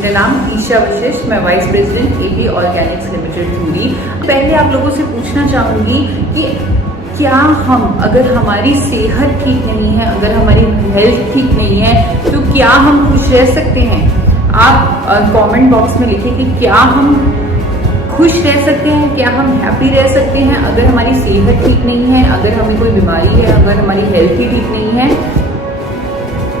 मेरा नाम ईशा वशिष्ठ, मैं vice president AB organics limited Dhuri. पहले आप लोगों से पूछना चाहूँगी कि क्या हम, अगर हमारी सेहत ठीक नहीं है, अगर हमारी हेल्थ ठीक नहीं है, तो क्या हम खुश रह सकते हैं? आप कमेंट बॉक्स में लिखिए कि क्या हम खुश रह सकते हैं, क्या हम हैप्पी रह सकते हैं अगर हमारी सेहत ठीक नहीं है, अगर हमें कोई बीमारी है, अगर हमारी हेल्थ ही ठीक नहीं है।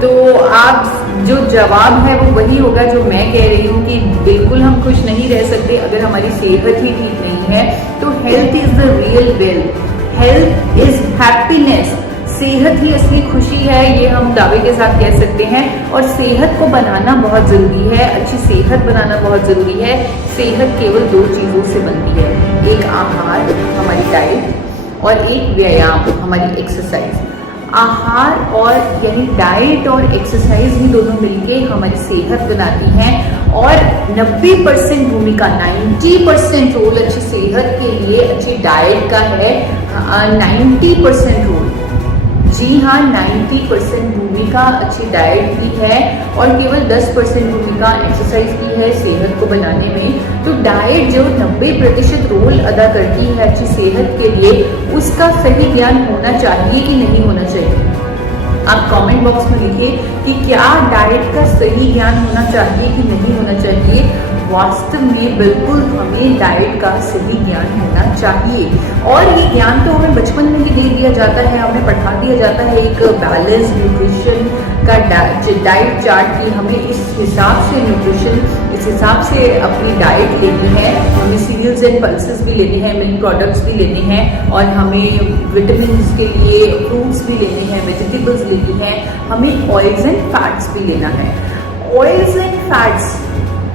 तो आप जो जवाब है वो वही होगा जो मैं कह रही हूँ कि बिल्कुल हम खुश नहीं रह सकते अगर हमारी सेहत ही ठीक नहीं है। तो health is the real wealth, health is happiness. सेहत ही असली खुशी है, ये हम दावे के साथ कह सकते हैं। और सेहत को बनाना बहुत ज़रूरी है, अच्छी सेहत बनाना बहुत ज़रूरी है। सेहत केवल दो चीज़ों से बनती है, एक आहार, हमारी डाइट, और एक व्यायाम, हमारी एक्सरसाइज। आहार और यानी डाइट और एक्सरसाइज ही दोनों मिलके हमारी सेहत बनाती हैं। और 90% भूमिका, 90% रोल अच्छी सेहत के लिए अच्छी डाइट का है। 90% रोल, जी हाँ, 90% भूमिका अच्छी डाइट की है और केवल 10% भूमिका एक्सरसाइज की है सेहत को बनाने में। तो डाइट जो 90% रोल अदा करती है अच्छी सेहत के लिए, उसका सही ज्ञान होना चाहिए कि नहीं होना चाहिए? आप कमेंट बॉक्स में लिखिए कि क्या डाइट का सही ज्ञान होना चाहिए कि नहीं होना चाहिए। वास्तव में बिल्कुल हमें डाइट का सही ज्ञान होना चाहिए। और ये ज्ञान तो हमें बचपन में ही दे दिया जाता है, हमें पढ़ा दिया जाता है एक बैलेंस न्यूट्रिशन का डाइट चार्ट की हमें इस हिसाब से न्यूट्रिशन, इस हिसाब से अपनी डाइट लेनी है। हमें सीरियल्स एंड पल्सेस भी लेने हैं, मिल्क प्रोडक्ट्स भी लेने हैं, और हमें विटामिन के लिए फ्रूट्स भी लेने हैं, वेजिटेबल्स लेनी है, हमें ऑयल्स एंड फैट्स भी लेना है। ऑयल्स एंड फैट्स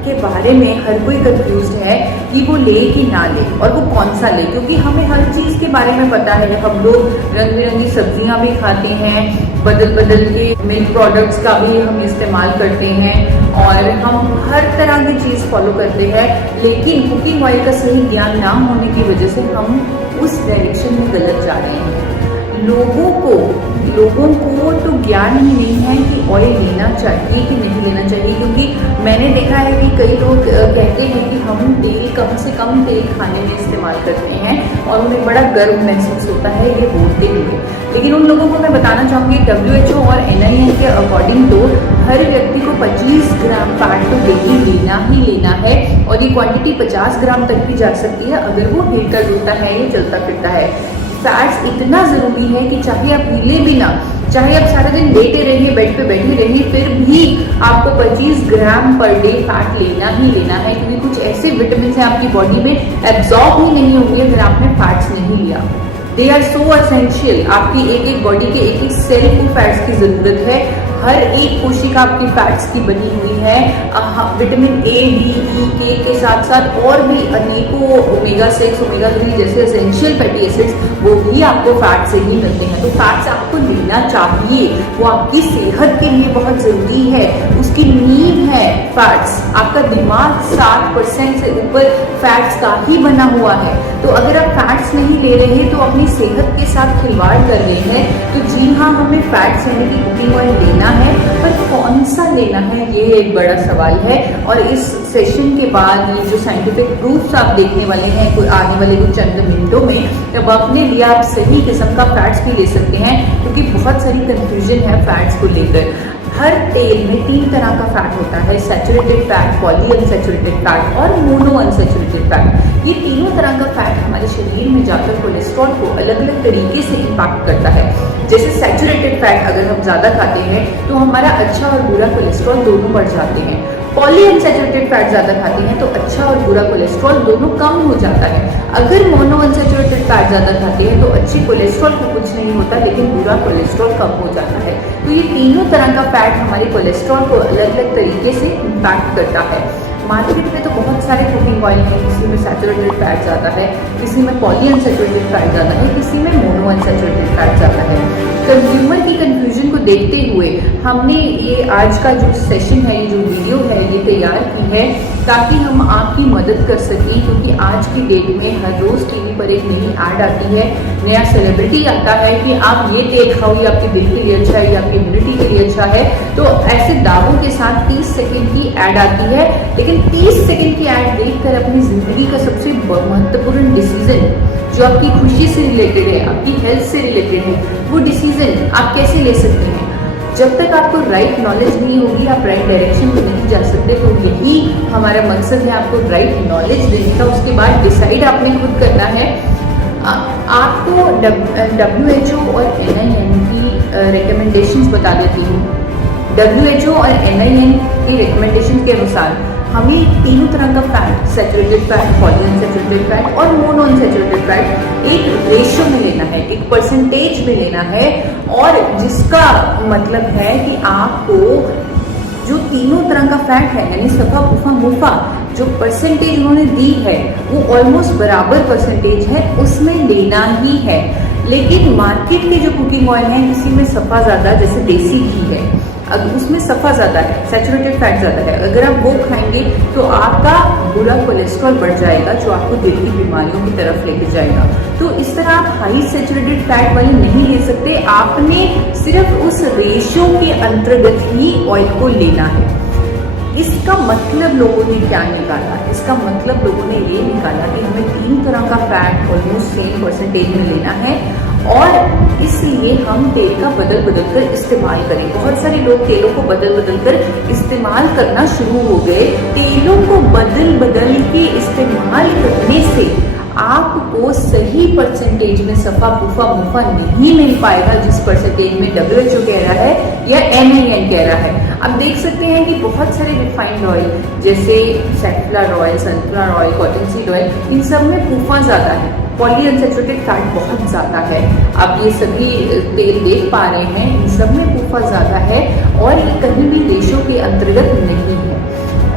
के बारे में हर कोई कंफ्यूज है कि वो ले कि ना ले, और वो कौन सा ले, क्योंकि हमें हर चीज़ के बारे में पता है। हम लोग रंग बिरंगी सब्जियां भी खाते हैं, बदल बदल के मिल्क प्रोडक्ट्स का भी हम इस्तेमाल करते हैं, और हम हर तरह की चीज़ फॉलो करते हैं। लेकिन कुकिंग ऑयल का सही ज्ञान ना होने की वजह से हम उस डायरेक्शन में गलत जा रहे हैं। लोगों को तो ज्ञान ही नहीं है कि ऑयल लेना चाहिए कि नहीं लेना चाहिए, क्योंकि मैंने देखा है कि कई लोग कहते हैं कि हम तेल कम से कम तेल खाने में इस्तेमाल करते हैं और उन्हें बड़ा गर्व महसूस होता है ये बोलते हुए। लेकिन उन लोगों को मैं बताना चाहूँगी, WHO और NIN के अकॉर्डिंग तो हर व्यक्ति को 25 ग्राम फैट तो डेली लेना ही लेना है, और ये क्वांटिटी 50 ग्राम तक भी जा सकती है अगर वो हिलता जुलता है या चलता फिरता है। फैट्स इतना ज़रूरी है कि चाहे आप हिले भी ना, चाहे आप सारा दिन लेटे रहिए, बेड पे बैठे रहिए, फिर भी आपको 25 ग्राम पर डे फैट लेना ही लेना है, क्योंकि कुछ ऐसे विटामिन हैं आपकी बॉडी में एब्जॉर्ब ही नहीं होंगे अगर आपने फैट्स नहीं लिया। They are so essential. आपकी एक एक बॉडी के एक एक सेल को फैट्स की ज़रूरत है। हर एक कोशिका आपकी फैट्स की बनी हुई है। Vitamin A, D, E, K के साथ साथ और भी अनेकों ओमेगा 6, ओमेगा 3 जैसे एसेंशियल फैटी एसिड्स वो भी आपको फैट से ही मिलते हैं। तो फैट्स आपको लेना चाहिए, वो आपकी सेहत के लिए बहुत ज़रूरी है। उसकी नींव है फैट्स। आपका दिमाग 60% से ऊपर फैट्स का ही बना हुआ है। तो अगर आप फैट्स नहीं ले रहे हैं तो अपनी सेहत के साथ खिलवाड़ कर रहे हैं। तो जी हाँ, हमें फैट्स यानी कि कुकिंग ऑयल लेना है, पर कौन सा लेना है ये एक बड़ा सवाल है। और इस सेशन के बाद ये जो साइंटिफिक प्रूफ्स आप देखने वाले हैं आने वाले कुछ चंद मिनटों में, तब अपने लिए आप सही किस्म का फैट्स भी ले सकते हैं, क्योंकि बहुत सारी कंफ्यूजन है फैट्स को लेकर। हर तेल में 3 तरह का फैट होता है, saturated fat, poly unsaturated fat और मोनो अनसैचुरेटेड फैट। ये तीनों तरह का फैट हमारे शरीर में जाकर कोलेस्ट्रॉल को अलग अलग तरीके से इम्पैक्ट करता है। जैसे सैचुरेटेड फैट अगर हम ज़्यादा खाते हैं तो हमारा अच्छा और बुरा कोलेस्ट्रॉल दोनों बढ़ जाते हैं। पॉली अनसैचुरेटेड फैट ज़्यादा खाते हैं तो अच्छा और बुरा कोलेस्ट्रॉल दोनों कम हो जाता है। अगर मोनो अनसैचुरेटेड फैट ज़्यादा खाते हैं तो अच्छे कोलेस्ट्रॉल को कुछ नहीं होता, लेकिन बुरा कोलेस्ट्रॉल कम हो जाता है। तो ये तीनों तरह का फैट हमारे कोलेस्ट्रॉल को अलग अलग तरीके से इम्पैक्ट करता है। मार्केट में तो बहुत सारे कुकिंग ऑयल हैं, किसी में सैचुरेटेड फैट ज़्यादा है, किसी में पॉली अनसैचुरेटेड फैट ज़्यादा है, किसी में मोनो अनसैचुरेटेड फैट ज़्यादा है। कंज्यूमर की कन्फ्यूजन को देखते हुए हमने ये आज का जो सेशन है, ये जो वीडियो है, ये तैयार की है ताकि हम आपकी मदद कर सकें, क्योंकि आज की डेट में हर रोज़ टीवी पर एक नई ऐड आती है, नया सेलिब्रिटी आता है कि आप ये तेल खाओ, ये आपके दिल के लिए अच्छा है, ये आपकी इम्यूनिटी के लिए अच्छा है। तो ऐसे दावों के साथ 30 सेकंड की ऐड आती है, लेकिन 30 सेकंड की ऐड देखकर अपनी ज़िंदगी का सबसे महत्वपूर्ण डिसीजन जो आपकी खुशी से रिलेटेड है, आपकी हेल्थ से रिलेटेड है, वो डिसीजन आप कैसे ले सकते हैं? जब तक आपको राइट नॉलेज नहीं होगी, आप राइट डायरेक्शन में नहीं जा सकते। तो यही हमारा मकसद है, आपको राइट नॉलेज देने का। उसके बाद डिसाइड आपने खुद करना है। आपको WHO और NIN की रिकमेंडेशंस बता देती हूँ। WHO और NIN की रिकमेंडेशन के अनुसार हमें तीनों तरह का fat, saturated fat, polyunsaturated fat और मोनोअनसैचुरेटेड फैट एक रेशियो में लेना है, एक परसेंटेज में लेना है। और जिसका मतलब है कि आपको जो तीनों तरह का फैट है, यानी सफा, पुफा, मुफा, जो परसेंटेज उन्होंने दी है वो ऑलमोस्ट बराबर परसेंटेज है, उसमें लेना ही है। लेकिन मार्केट के जो कुकिंग ऑयल है, किसी में सफा ज़्यादा, जैसे देसी घी है, अगर उसमें सफ़ा ज़्यादा है, सैचुरेटेड फैट ज़्यादा है, अगर आप वो खाएंगे तो आपका बुरा कोलेस्ट्रॉल बढ़ जाएगा, जो आपको दिल की बीमारियों की तरफ लेके जाएगा। तो इस तरह आप हाई सैचुरेटेड फैट वाले नहीं ले सकते। आपने सिर्फ उस रेशियो के अंतर्गत ही ऑयल को लेना है। इसका मतलब लोगों ने क्या निकाला? इसका मतलब लोगों ने ये निकाला कि हमें 3 तरह का फैट ऑलमोस्ट सेम परसेंटेज में लेना है, और इसलिए हम तेल का बदल बदल कर इस्तेमाल करें। बहुत सारे लोग तेलों को बदल बदल कर इस्तेमाल करना शुरू हो गए। तेलों को बदल बदल के इस्तेमाल करने से आपको सही परसेंटेज में सफा, पुफा, मुफा नहीं मिल पाएगा, जिस परसेंटेज में WHO कह रहा है या NIN कह रहा है। आप देख सकते हैं कि बहुत सारे रिफाइंड ऑयल जैसे safflower oil, sunflower oil, cotton seed oil, इन सब में पुफा ज़्यादा है, पॉलीअनसैचुरेटेड फैट बहुत ज़्यादा है। आप ये सभी तेल देख पा रहे हैं, इन सब में पुफा ज़्यादा है और ये कहीं भी रेशो के अंतर्गत नहीं है।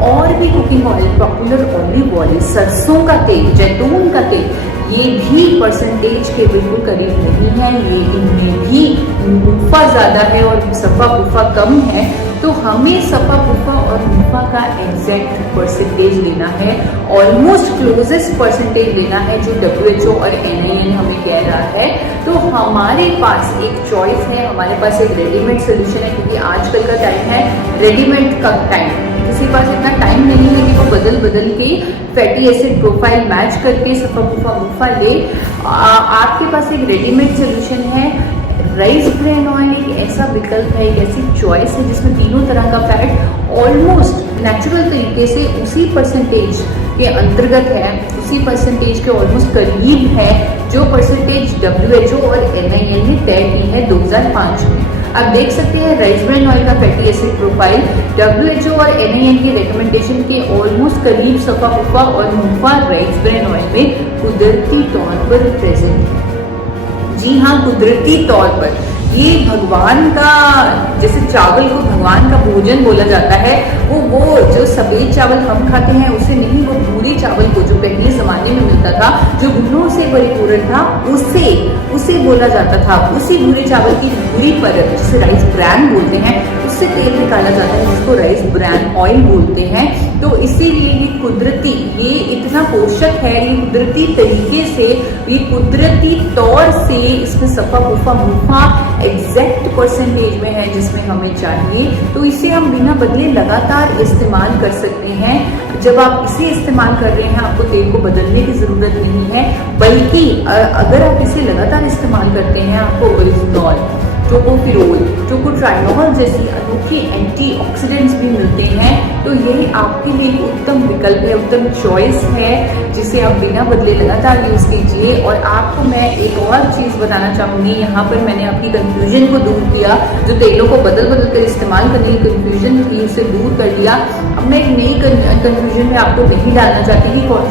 और भी cooking oil, popular olive oil, सरसों का तेल, जैतून का तेल, ये भी परसेंटेज के बिल्कुल करीब नहीं है। ये इनमें भी मुफा ज़्यादा है और सफ़ा पुफा कम है। तो हमें सफ़ा पुफा और मुफा का एग्जैक्ट परसेंटेज लेना है, ऑलमोस्ट क्लोजेस्ट परसेंटेज लेना है जो WHO और NIN हमें कह रहा है। तो हमारे पास एक चॉइस है, हमारे पास एक रेडीमेड सोल्यूशन है, क्योंकि आजकल का टाइम है रेडीमेड का टाइम। किसी के पास इतना टाइम नहीं है कि वो बदल बदल के फैटी एसिड प्रोफाइल मैच करके सफ़ा पुफा मुफा ले। आपके पास एक रेडीमेड सोल्यूशन है। राइस ब्रेन ऑयल एक ऐसा विकल्प है, एक ऐसी चॉइस है जिसमें तीनों तरह का फैट ऑलमोस्ट नेचुरल तरीके से उसी परसेंटेज के अंतर्गत है, उसी परसेंटेज के ऑलमोस्ट करीब है जो परसेंटेज WHO और NIN ने तय की है 2005 में। आप देख सकते हैं राइस ब्रेन ऑयल का फैटी एसिड प्रोफाइल WHO और NIN की रिकमेंडेशन के ऑलमोस्ट करीब सफ़ा पुफा और मुफा राइस ब्रेन ऑयल में कुदरती तौर पर प्रेजेंट है। जी हाँ, कुदरती तौर पर। ये भगवान का, जैसे चावल को भगवान का भोजन बोला जाता है, वो जो सफ़ेद चावल हम खाते हैं उसे नहीं, वो भूरे चावल को जो पहले ज़माने में मिलता था, जो गुणों से परिपूर्ण था, उसे बोला जाता था। उसी भूरे चावल की भूरी परत, जिसे राइस ब्रैन बोलते हैं, उससे तेल निकाला जाता है, जिसको राइस ब्रैन ऑयल बोलते हैं। तो इसीलिए ये कुदरती, ये इतना पोषक है, ये कुदरती तरीके से, ये कुदरती तौर से इसमें सफ़ा पुफा मुफा एग्जैक्ट परसेंटेज में है जिसमें हमें चाहिए। तो इसे हम बिना बदले लगातार इस्तेमाल कर सकते हैं। जब आप इसे इस्तेमाल कर रहे हैं, आपको तेल को बदलने की ज़रूरत नहीं है, बल्कि अगर आप इसे लगातार इस्तेमाल करते हैं, आपको ओरिजिनॉल, टोकोफिरोल, टोकोट्राइनॉल जैसी अनोखी एंटीऑक्सीडेंट्स भी मिलते हैं। तो यही आपके लिए एक उत्तम विकल्प है, उत्तम चॉइस है, जिसे आप बिना बदले लगातार यूज़ कीजिए। और आपको मैं एक और चीज़ बताना चाहूँगी, यहाँ पर मैंने आपकी कन्फ्यूजन को दूर किया, जो तेलों को बदल बदल कर इस्तेमाल करने की कन्फ्यूजन थी, उसे दूर कर दिया। अब मैं एक नई कन्फ्यूजन में आपको नहीं डालना चाहती कि कौन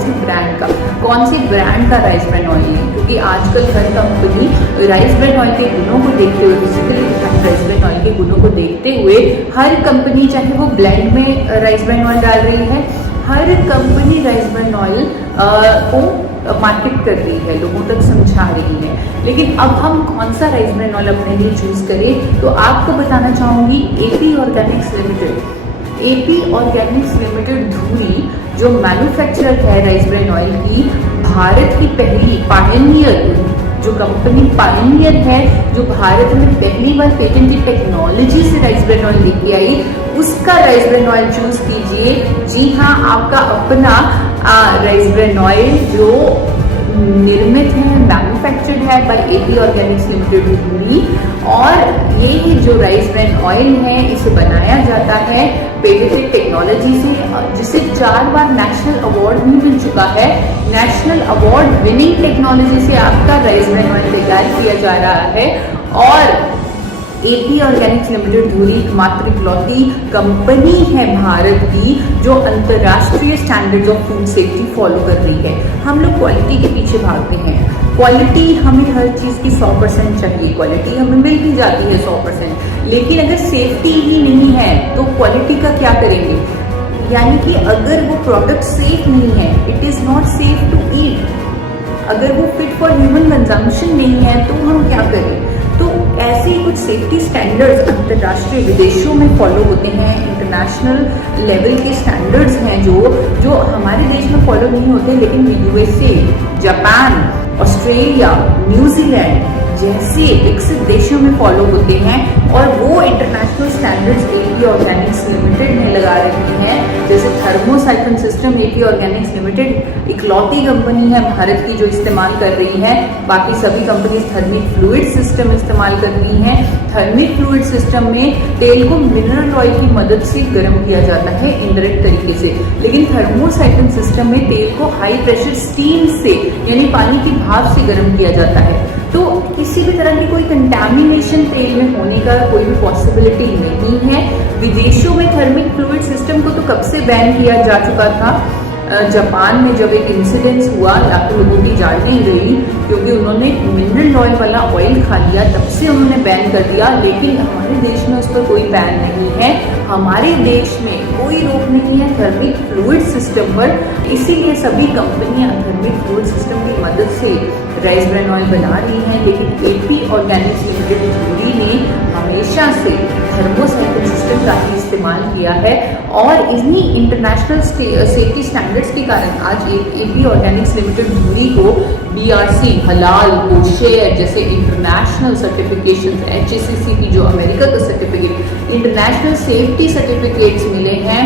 सी ब्रांड का राइस ब्रेन ऑयल है, क्योंकि आजकल हर कंपनी राइस ब्रेन ऑयल के गुणों को देखते हुए, बेसिकली राइस ब्रेन ऑयल के गुणों को देखते हुए, हर कंपनी, चाहे वो ब्लेंड में राइस ब्रेन ऑयल डाल रही है, हर कंपनी राइस ब्रेन ऑयल को मार्केट कर रही है, लोगों तक समझा रही है। लेकिन अब हम कौन सा राइस ब्रेन ऑयल अपने लिए चूज करें, तो आपको बताना चाहूँगी AP ऑर्गेनिक्स लिमिटेड धुरी जो मैन्युफैक्चरर है राइस ब्रेन ऑयल की, भारत की पहली पायनियर, जो कंपनी पायनियर है, जो भारत में पहली बार पेटेंटेड टेक्नोलॉजी से राइस ब्रेन ऑयल लेके आई, उसका राइस ब्रेन ऑयल चूज कीजिए। जी हाँ, आपका अपना राइस ब्रेन ऑयल जो निर्मित है, मैन्युफैक्चर्ड है बाय एपी ऑर्गेनिक्स लिमिटेड धुरी। और ये जो राइस ब्रेन ऑयल है, इसे बनाया जाता है पेटेंटेड टेक्नोलॉजी से, जिसे 4 बार नेशनल अवार्ड भी मिल चुका है। नेशनल अवार्ड विनिंग टेक्नोलॉजी से आपका राइस ब्रेन ऑयल तैयार किया जा रहा है। और एपी ऑर्गेनिक्स लिमिटेड धुरी एकमात्र इकलौती कंपनी है भारत की जो अंतर्राष्ट्रीय standards of food safety follow कर रही है। हम लोग क्वालिटी के पीछे भागते हैं, क्वालिटी हमें हर चीज़ की 100% चाहिए, क्वालिटी हमें मिल भी जाती है 100%, लेकिन अगर सेफ्टी ही नहीं है तो क्वालिटी का क्या करेंगे? यानी कि अगर वो प्रोडक्ट सेफ नहीं है, it is not safe to eat, अगर वो फिट फॉर ह्यूमन कंजम्पशन नहीं है तो हम क्या करें? तो ऐसे ही कुछ सेफ्टी स्टैंडर्ड्स अंतर्राष्ट्रीय विदेशों में फॉलो होते हैं, इंटरनेशनल लेवल के स्टैंडर्ड्स हैं जो हमारे देश में फॉलो नहीं होते, लेकिन यूएसए, जापान, ऑस्ट्रेलिया, न्यूजीलैंड जैसे विकसित देशों में फॉलो होते हैं। और वो international standards AP Organics limited ने लगा रखी हैं। जैसे thermosiphon system AP Organics limited इकलौती कंपनी है भारत की जो इस्तेमाल कर रही है, बाकी सभी कंपनीज थर्मिक फ्लूइड सिस्टम इस्तेमाल कर रही हैं। थर्मिक फ्लूइड सिस्टम में तेल को मिनरल ऑयल की मदद से गर्म किया जाता है इनडायरेक्ट तरीके से, लेकिन थर्मोसाइफन सिस्टम में तेल को हाई प्रेशर स्टीम से यानी पानी की भाप से गर्म किया जाता है। तो किसी भी तरह की कोई कंटामिनेशन तेल में होने का कोई भी पॉसिबिलिटी नहीं है। विदेशों में थर्मिक फ्लूइड सिस्टम को तो कब से बैन किया जा चुका था। जापान में जब एक इंसिडेंस हुआ, लाखों लोगों की जान नहीं गई क्योंकि उन्होंने मिनरल ऑयल वाला ऑयल खा लिया, तब से उन्होंने बैन कर दिया। लेकिन हमारे देश में उस पर कोई बैन नहीं है, हमारे देश में कोई रोक नहीं है थर्मिक फ्लूइड सिस्टम पर। इसीलिए सभी कंपनियां थर्मिक फ्लूइड सिस्टम की मदद से राइस ब्रेन ऑयल बना रही हैं। लेकिन एपी ऑर्गेनिक्स लिमिटेड धुरी ने हमेशा से थर्मोसाइफन सिस्टम का ही इस्तेमाल किया है। और इन्हीं इंटरनेशनल सेफ्टी स्टैंडर्ड्स के कारण आज एपी ऑर्गेनिक्स लिमिटेड धुरी को BRC, हलाल, कोशेर जैसे इंटरनेशनल सर्टिफिकेशन, HACCP जो अमेरिका का सर्टिफिकेट, इंटरनेशनल सेफ्टी सर्टिफिकेट्स मिले हैं।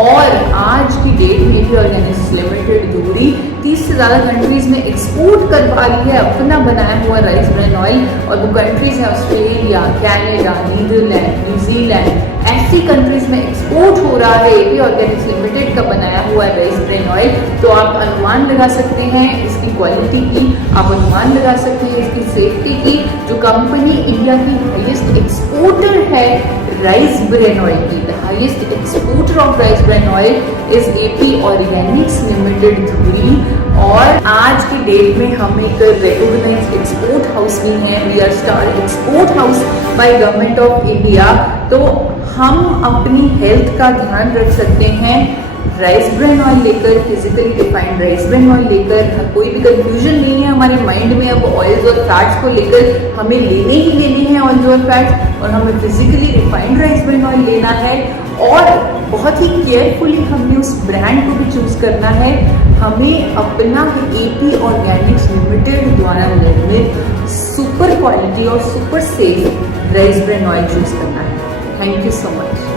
और आज की डेट में एपी ऑर्गेनिक्स लिमिटेड धुरी 30 से ज़्यादा कंट्रीज में एक्सपोर्ट कर पा रही है अपना बनाया हुआ राइस ब्रेन ऑयल। और वो कंट्रीज हैं ऑस्ट्रेलिया, कनाडा, नीदरलैंड, न्यूजीलैंड, ऐसी कंट्रीज में एक्सपोर्ट हो रहा है एपी ऑर्गेनिक्स लिमिटेड का बनाया हुआ राइस ब्रेन ऑयल। तो आप अनुमान लगा सकते हैं इसकी क्वालिटी की, आप अनुमान लगा सकते हैं इसकी सेफ्टी की। जो कंपनी इंडिया की हाईएस्ट एक्सपोर्टर है राइस ब्रेन ऑयल की, the highest exporter of rice bran oil is AP Organics limited धुरी। और आज की डेट में हम एक रिकॉग्नाइज्ड एक्सपोर्ट हाउस भी हैं, we are star export house by government of India. तो हम अपनी हेल्थ का ध्यान रख सकते हैं राइस ब्रेन ऑयल लेकर, physically defined rice bran oil लेकर। कोई भी कंफ्यूजन नहीं है हमारे माइंड में अब ऑयल्स और फैट्स को लेकर, हमें लेने ही लेने हैं ऑयल्स और फैट्स, और हमें physically refined rice bran oil लेना है। और बहुत ही केयरफुली हमें उस ब्रांड को भी चूज करना है। हमें अपना एपी ऑर्गेनिक्स लिमिटेड द्वारा निर्मित सुपर क्वालिटी और super safe rice bran oil choose करना है। Thank you so much.